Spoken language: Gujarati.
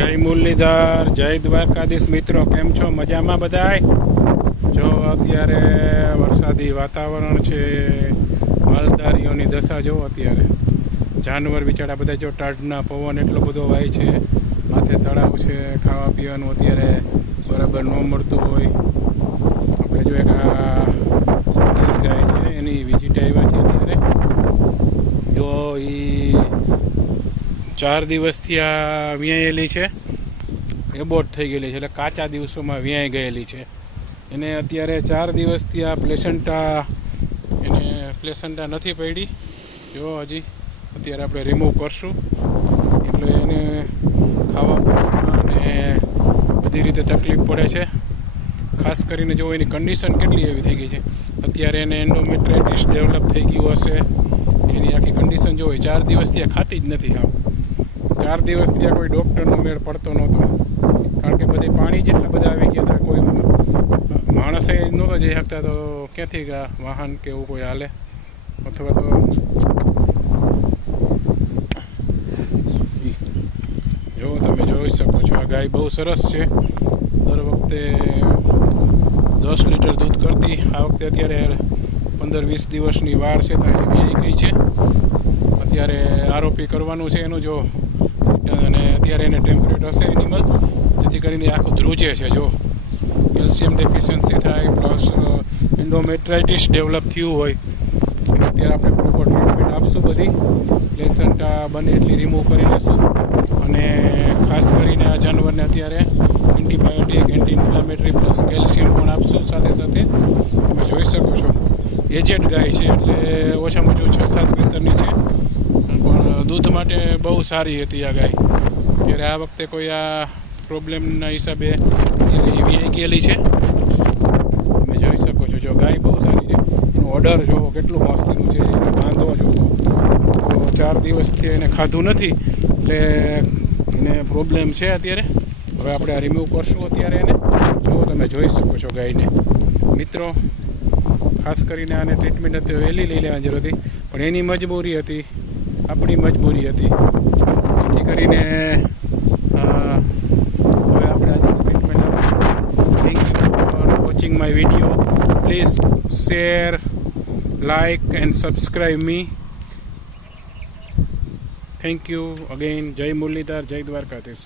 જય મુરલીધર, જય દ્વારકાધીશ મિત્રો, કેમ છો? મજામાં બધાય? જો અત્યારે વરસાદી વાતાવરણ છે, માલધારીઓની દશા જો અત્યારે જાનવર બિચારા બધા જો ટાઢના પવન એટલો બધો વાય છે, માથે તળાવ છે, ખાવા પીવાનું અત્યારે બરાબર ન મળતું હોય. આપણે જો એક ગાય છે એની વિઝિટ આવ્યા છે અત્યારે. જો એ 4 દિવસથી આ વ્યાયેલી છે, એબોર્ટ થઈ ગયેલી છે, એટલે કાચા દિવસોમાં વ્યાઈ ગયેલી છે. એને અત્યારે 4 દિવસથી આ પ્લેસન્ટા નથી પડી. જો હજી અત્યારે આપણે રિમૂવ કરશું એટલે એને ખાવા પીવામાં અને બધી રીતે તકલીફ પડે છે. ખાસ કરીને જો એની કન્ડિશન કેટલી એવી થઈ ગઈ છે, અત્યારે એને એન્ડોમેટ્રાઇટિસ ડેવલપ થઈ ગયું હશે. એની આખી કન્ડિશન જો 4 દિવસથી આ ખાતી જ નથી. 4 દિવસથી આ કોઈ ડૉક્ટરનો મેળ પડતો નહોતો, કારણ કે બધે પાણી જેટલા બધા આવી ગયા હતા. કોઈ માણસે નહોતો જઈ શકતા, તો ક્યાંથી વાહન કે એવું કોઈ હાલે, અથવા તો જો તમે જોઈ શકો છો આ ગાય બહુ સરસ છે. દર વખતે 10 લીટર દૂધ કરતી, આ વખતે અત્યારે 15-20 દિવસની વાર છે, તો એ વ્યાઈ ગઈ છે. અત્યારે આરોપી કરવાનું છે એનું, જો અને અત્યારે એને ટેમ્પરેટ હશે એનિમલ, જેથી કરીને આખું ધ્રુજે છે. જો કેલ્શિયમ ડેફિશિયન્સી થાય, પ્લસ એન્ડોમેટ્રાઇટિસ ડેવલપ થયું હોય. અત્યારે આપણે પ્રોપર ટ્રીટમેન્ટ આપશું, બધી પ્લેસન્ટા બને એટલી રિમૂવ કરી લઈશું. અને ખાસ કરીને આ જાનવરને અત્યારે antibiotic, anti inflammatory plus calcium પણ આપશું. સાથે સાથે તમે જોઈ શકો છો એજેડ ગાય છે, એટલે ઓછામાં ઓછું 6-7 વીતરની છે, પણ દૂધ માટે બહુ સારી હતી આ ગાય. ત્યારે આ વખતે કોઈ આ પ્રોબ્લેમના હિસાબે વ્યાઈ ગયેલી છે. તમે જોઈ શકો છો, જો ગાય બહુ સારી છે. એનું ઓર્ડર જોવો કેટલું મસ્તીનું છે, એને બાંધો જોવો. તો 4 દિવસથી એને ખાધું નથી, એટલે એને પ્રોબ્લેમ છે અત્યારે. હવે આપણે આ રિમૂવ કરશું અત્યારે એને. જો તમે જોઈ શકો છો ગાયને. મિત્રો, ખાસ કરીને આને ટ્રીટમેન્ટ અત્યારે વહેલી લઈ લેવાની જરૂર હતી, પણ એની મજબૂરી હતી, આપણી મજબૂરી હતી, જેથી કરીને હવે આપણે આજે ટ્રીટમેન્ટ આપીશું. Thank you for watching my video. Please share, like and subscribe me. Thank you again. જય મુરલીધર, જય દ્વારકાધીશ.